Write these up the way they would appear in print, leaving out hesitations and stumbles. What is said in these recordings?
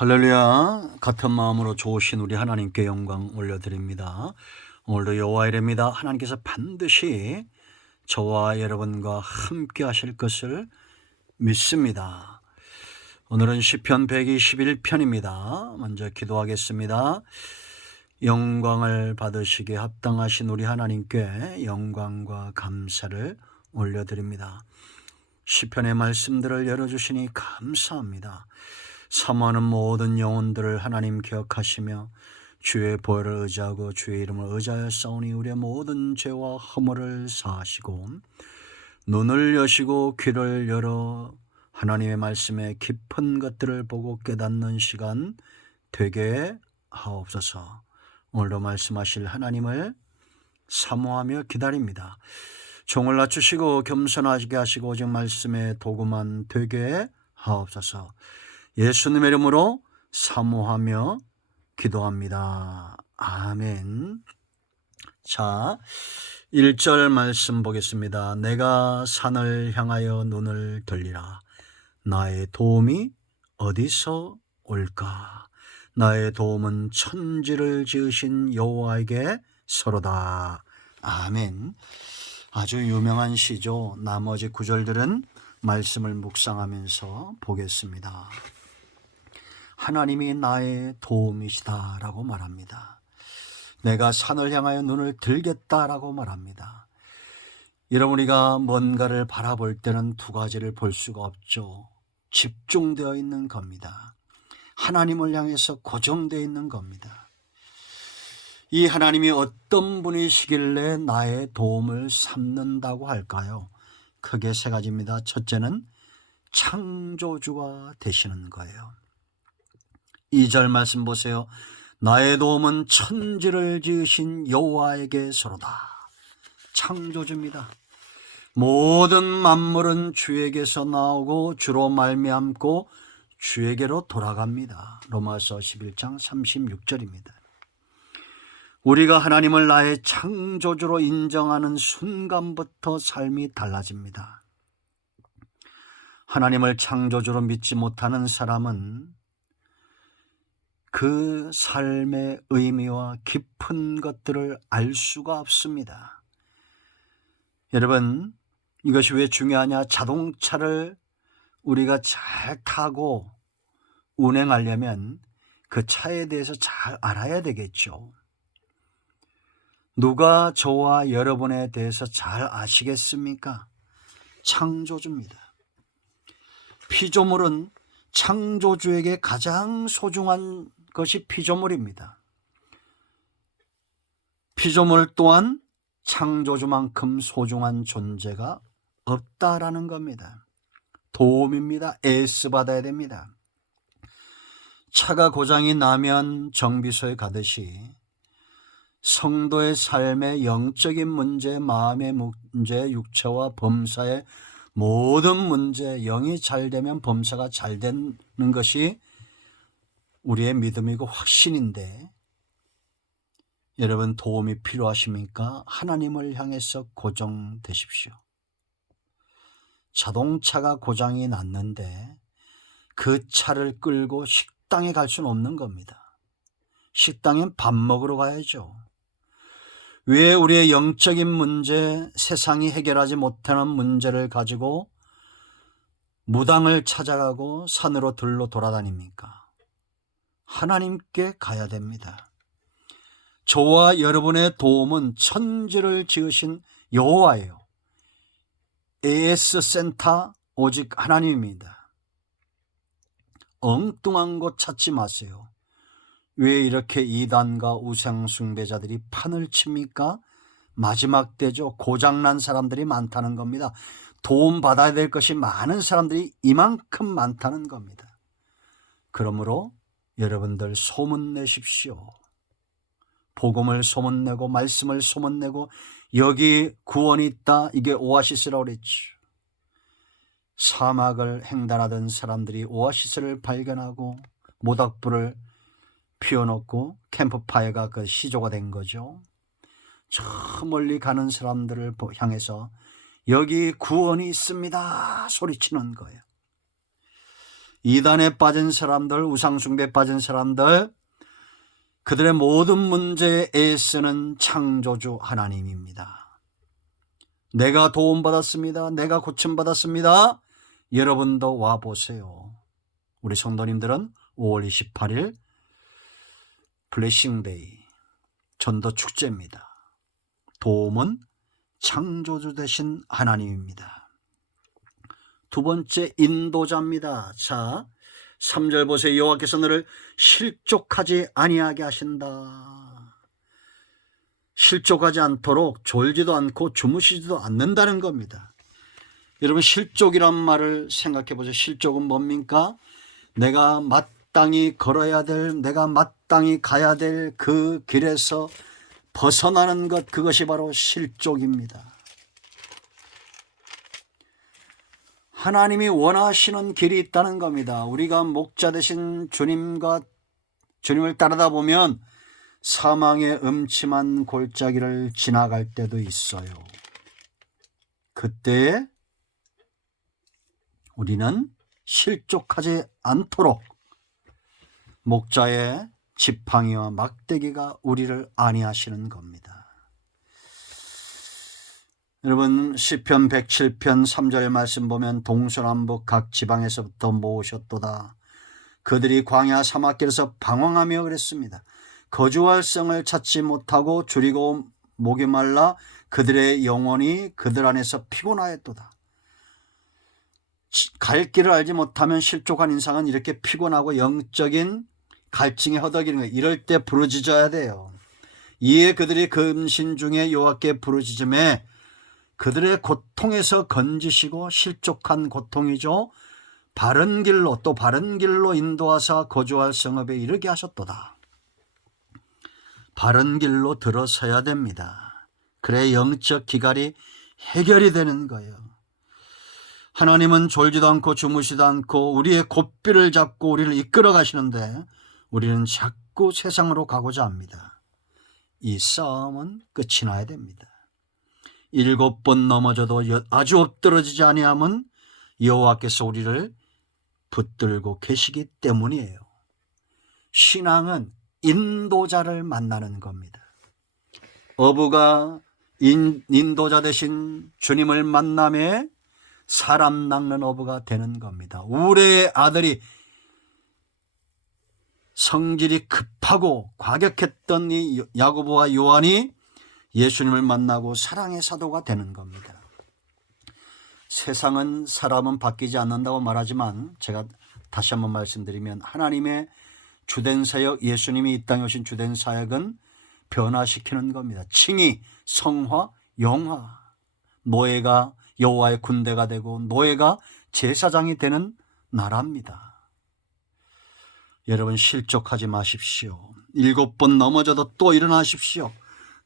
할렐루야. 같은 마음으로 좋으신 우리 하나님께 영광 올려드립니다. 오늘도 여호와 이름입니다. 하나님께서 반드시 저와 여러분과 함께 하실 것을 믿습니다. 오늘은 시편 121편입니다. 먼저 기도하겠습니다. 영광을 받으시기에 합당하신 우리 하나님께 영광과 감사를 올려드립니다. 시편의 말씀들을 열어주시니 감사합니다. 사모하는 모든 영혼들을 하나님 기억하시며 주의 보혈을 의지하고 주의 이름을 의지하여 싸우니 우리의 모든 죄와 허물을 사하시고 눈을 여시고 귀를 열어 하나님의 말씀에 깊은 것들을 보고 깨닫는 시간 되게 하옵소서. 오늘도 말씀하실 하나님을 사모하며 기다립니다. 종을 낮추시고 겸손하게 하시고 오직 말씀에 도구만 되게 하옵소서. 예수님의 이름으로 사모하며 기도합니다. 아멘. 자, 1절 말씀 보겠습니다. 내가 산을 향하여 눈을 돌리라. 나의 도움이 어디서 올까? 나의 도움은 천지를 지으신 여호와에게 서로다. 아멘. 아주 유명한 시죠. 나머지 구절들은 말씀을 묵상하면서 보겠습니다. 하나님이 나의 도움이시다라고 말합니다. 내가 산을 향하여 눈을 들겠다라고 말합니다. 여러분, 우리가 뭔가를 바라볼 때는 두 가지를 볼 수가 없죠. 집중되어 있는 겁니다. 하나님을 향해서 고정되어 있는 겁니다. 이 하나님이 어떤 분이시길래 나의 도움을 삼는다고 할까요? 크게 세 가지입니다. 첫째는 창조주가 되시는 거예요. 2절 말씀 보세요. 나의 도움은 천지를 지으신 여호와에게 서로다. 창조주입니다. 모든 만물은 주에게서 나오고 주로 말미암고 주에게로 돌아갑니다. 로마서 11장 36절입니다. 우리가 하나님을 나의 창조주로 인정하는 순간부터 삶이 달라집니다. 하나님을 창조주로 믿지 못하는 사람은 그 삶의 의미와 깊은 것들을 알 수가 없습니다. 여러분, 이것이 왜 중요하냐? 자동차를 우리가 잘 타고 운행하려면 그 차에 대해서 잘 알아야 되겠죠. 누가 저와 여러분에 대해서 잘 아시겠습니까? 창조주입니다. 피조물은 창조주에게 가장 소중한 것이 피조물입니다. 피조물 또한 창조주만큼 소중한 존재가 없다라는 겁니다. 도움입니다. 애쓰받아야 됩니다. 차가 고장이 나면 정비소에 가듯이 성도의 삶의 영적인 문제, 마음의 문제, 육체와 범사의 모든 문제, 영이 잘 되면 범사가 잘 되는 것이 우리의 믿음이고 확신인데, 여러분 도움이 필요하십니까? 하나님을 향해서 고정되십시오. 자동차가 고장이 났는데 그 차를 끌고 식당에 갈 수는 없는 겁니다. 식당엔 밥 먹으러 가야죠. 왜 우리의 영적인 문제, 세상이 해결하지 못하는 문제를 가지고 무당을 찾아가고 산으로 들로 돌아다닙니까? 하나님께 가야 됩니다. 저와 여러분의 도움은 천지를 지으신 여호와예요. AS 센터 오직 하나님입니다. 엉뚱한 곳 찾지 마세요. 왜 이렇게 이단과 우상 숭배자들이 판을 칩니까? 마지막 때죠. 고장난 사람들이 많다는 겁니다. 도움 받아야 될 것이 많은 사람들이 이만큼 많다는 겁니다. 그러므로 여러분들 소문내십시오. 복음을 소문내고 말씀을 소문내고 여기 구원이 있다. 이게 오아시스라고 그랬죠. 사막을 횡단하던 사람들이 오아시스를 발견하고 모닥불을 피워놓고 캠프파이어가 그 시조가 된 거죠. 저 멀리 가는 사람들을 향해서 여기 구원이 있습니다 소리치는 거예요. 이단에 빠진 사람들, 우상숭배에 빠진 사람들, 그들의 모든 문제의 에이스는 창조주 하나님입니다. 내가 도움받았습니다. 내가 고침받았습니다. 여러분도 와보세요. 우리 성도님들은 5월 28일 블레싱데이 전도 축제입니다. 도움은 창조주 되신 하나님입니다. 두 번째, 인도자입니다. 자, 3절 보세요. 여호와께서 너를 실족하지 아니하게 하신다. 실족하지 않도록 졸지도 않고 주무시지도 않는다는 겁니다. 여러분, 실족이란 말을 생각해 보세요. 실족은 뭡니까? 내가 마땅히 걸어야 될, 내가 마땅히 가야 될 그 길에서 벗어나는 것, 그것이 바로 실족입니다. 하나님이 원하시는 길이 있다는 겁니다. 우리가 목자 되신 주님을 따르다 보면 사망의 음침한 골짜기를 지나갈 때도 있어요. 그때 우리는 실족하지 않도록 목자의 지팡이와 막대기가 우리를 안위하시는 겁니다. 여러분, 시편 107편 3절 말씀 보면 동서남북 각 지방에서부터 모으셨도다. 그들이 광야 사막길에서 방황하며 그랬습니다. 거주할 성을 찾지 못하고 줄이고 목이 말라 그들의 영혼이 그들 안에서 피곤하였도다. 갈 길을 알지 못하면 실족한 인상은 이렇게 피곤하고 영적인 갈증에 허덕이는 거예요. 이럴 때 부르짖어야 돼요. 이에 그들이 금신 중에 여호와께 부르짖음에 그들의 고통에서 건지시고, 실족한 고통이죠, 바른 길로, 또 바른 길로 인도하사 거주할 성읍에 이르게 하셨도다. 바른 길로 들어서야 됩니다. 그래 영적 기갈이 해결이 되는 거예요. 하나님은 졸지도 않고 주무시도 않고 우리의 곧비를 잡고 우리를 이끌어 가시는데 우리는 자꾸 세상으로 가고자 합니다. 이 싸움은 끝이 나야 됩니다. 7번 넘어져도 아주 엎드러지지 아니함은 여호와께서 우리를 붙들고 계시기 때문이에요. 신앙은 인도자를 만나는 겁니다. 어부가 인도자 되신 주님을 만남에 사람 낚는 어부가 되는 겁니다. 우레의 아들이 성질이 급하고 과격했던 이 야고보와 요한이 예수님을 만나고 사랑의 사도가 되는 겁니다. 세상은, 사람은 바뀌지 않는다고 말하지만 제가 다시 한번 말씀드리면 하나님의 주된 사역, 예수님이 이 땅에 오신 주된 사역은 변화시키는 겁니다. 칭의, 성화, 영화. 노예가 여호와의 군대가 되고 노예가 제사장이 되는 나라입니다. 여러분, 실족하지 마십시오. 7번 넘어져도 또 일어나십시오.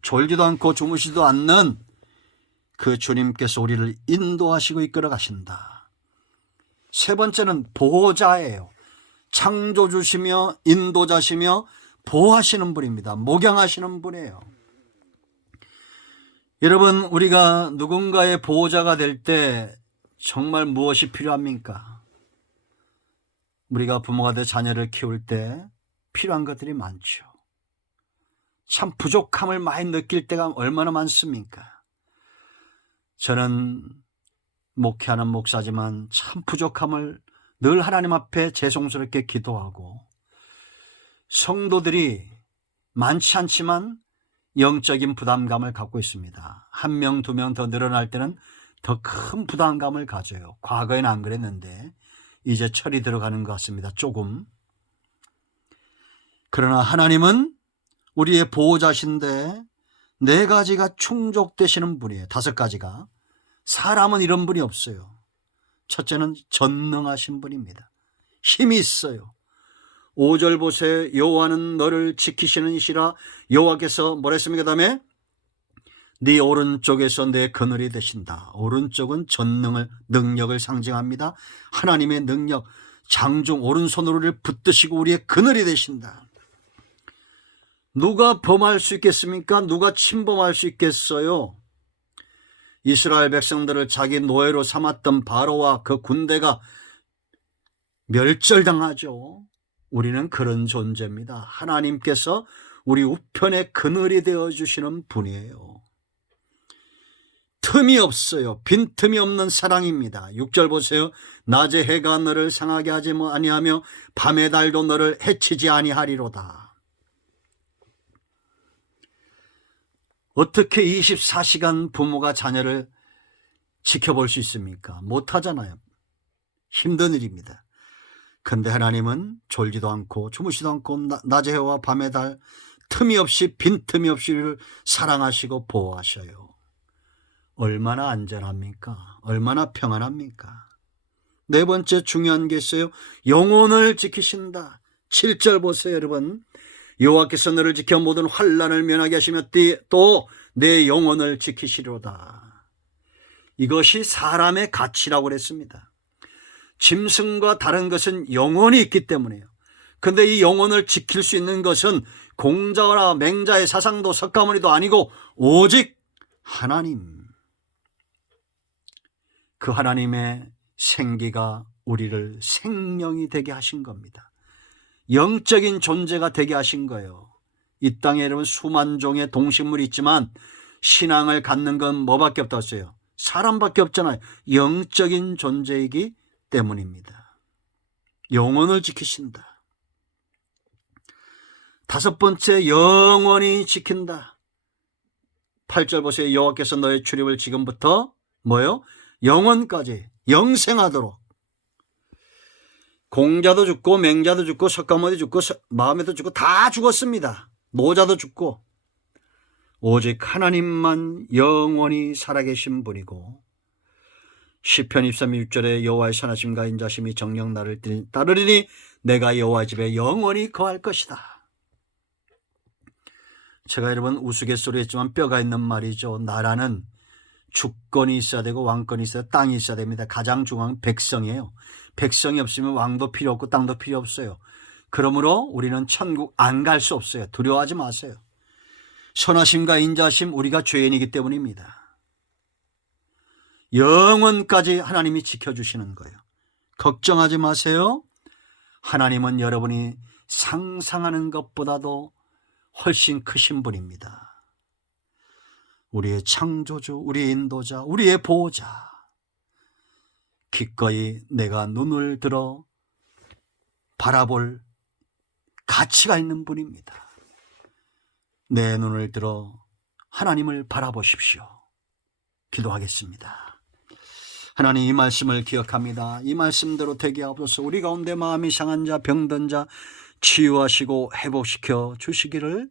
졸지도 않고 주무시지도 않는 그 주님께서 우리를 인도하시고 이끌어 가신다. 세 번째는 보호자예요. 창조주시며 인도자시며 보호하시는 분입니다. 목양하시는 분이에요. 여러분, 우리가 누군가의 보호자가 될 때 정말 무엇이 필요합니까? 우리가 부모가 돼 자녀를 키울 때 필요한 것들이 많죠. 참 부족함을 많이 느낄 때가 얼마나 많습니까? 저는 목회하는 목사지만 참 부족함을 늘 하나님 앞에 죄송스럽게 기도하고, 성도들이 많지 않지만 영적인 부담감을 갖고 있습니다. 1명, 2명 더 늘어날 때는 더 큰 부담감을 가져요. 과거에는 안 그랬는데 이제 철이 들어가는 것 같습니다. 조금. 그러나 하나님은 우리의 보호자신데 4가지가 충족되시는 분이에요. 5가지가. 사람은 이런 분이 없어요. 첫째는 전능하신 분입니다. 힘이 있어요. 5절 보세요. 여호와는 너를 지키시는 이시라. 여호와께서 뭐랬습니까? 다음에 네 오른쪽에서 내 그늘이 되신다. 오른쪽은 전능을, 능력을 상징합니다. 하나님의 능력, 장중 오른손으로 우리를 붙드시고 우리의 그늘이 되신다. 누가 범할 수 있겠습니까? 누가 침범할 수 있겠어요? 이스라엘 백성들을 자기 노예로 삼았던 바로와 그 군대가 멸절당하죠. 우리는 그런 존재입니다. 하나님께서 우리 우편의 그늘이 되어주시는 분이에요. 틈이 없어요. 빈틈이 없는 사랑입니다. 6절 보세요. 낮에 해가 너를 상하게 하지 아니하며 밤의 달도 너를 해치지 아니하리로다. 어떻게 24시간 부모가 자녀를 지켜볼 수 있습니까? 못하잖아요. 힘든 일입니다. 그런데 하나님은 졸지도 않고 주무시도 않고 낮의 해와 밤의 달 틈이 없이 빈틈이 없이 우리를 사랑하시고 보호하셔요. 얼마나 안전합니까? 얼마나 평안합니까? 네 번째 중요한 게 있어요. 영혼을 지키신다. 7절 보세요, 여러분. 여호와께서 너를 지켜 모든 환난을 면하게 하시며 또 내 영혼을 지키시리로다. 이것이 사람의 가치라고 그랬습니다. 짐승과 다른 것은 영혼이 있기 때문에요. 그런데 이 영혼을 지킬 수 있는 것은 공자나 맹자의 사상도 석가모니도 아니고 오직 하나님. 그 하나님의 생기가 우리를 생명이 되게 하신 겁니다. 영적인 존재가 되게 하신 거예요. 이 땅에 여러분 수만 종의 동식물이 있지만 신앙을 갖는 건 뭐밖에 없다고 했어요? 사람밖에 없잖아요. 영적인 존재이기 때문입니다. 영혼을 지키신다. 다섯 번째, 영원히 지킨다. 8절 보세요. 여호와께서 너의 출입을 지금부터 뭐요? 영원까지 영생하도록. 공자도 죽고 맹자도 죽고 석가모니도 죽고 마음에도 죽고 다 죽었습니다. 노자도 죽고 오직 하나님만 영원히 살아계신 분이고 시편 23:6절에 여호와의 선하심과 인자심이 정녕 나를 따르리니 내가 여호와 집에 영원히 거할 것이다. 제가 여러분 우스갯소리 했지만 뼈가 있는 말이죠. 나라는 주권이 있어야 되고 왕권이 있어야 땅이 있어야 됩니다. 가장 중요한 백성이에요. 백성이 없으면 왕도 필요 없고 땅도 필요 없어요. 그러므로 우리는 천국 안 갈 수 없어요. 두려워하지 마세요. 선하심과 인자심 우리가 죄인이기 때문입니다. 영원까지 하나님이 지켜주시는 거예요. 걱정하지 마세요. 하나님은 여러분이 상상하는 것보다도 훨씬 크신 분입니다. 우리의 창조주, 우리의 인도자, 우리의 보호자. 기꺼이 내가 눈을 들어 바라볼 가치가 있는 분입니다. 내 눈을 들어 하나님을 바라보십시오. 기도하겠습니다. 하나님, 이 말씀을 기억합니다. 이 말씀대로 되게 하옵소서. 우리 가운데 마음이 상한 자, 병든 자 치유하시고 회복시켜 주시기를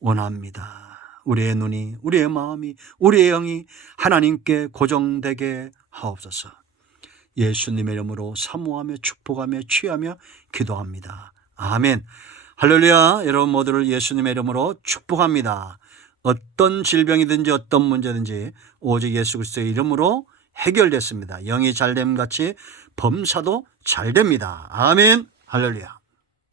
원합니다. 우리의 눈이, 우리의 마음이, 우리의 영이 하나님께 고정되게 하옵소서. 예수님의 이름으로 사모하며 축복하며 취하며 기도합니다. 아멘. 할렐루야. 여러분 모두를 예수님의 이름으로 축복합니다. 어떤 질병이든지 어떤 문제든지 오직 예수 그리스도의 이름으로 해결됐습니다. 영이 잘됨 같이 범사도 잘됩니다. 아멘. 할렐루야.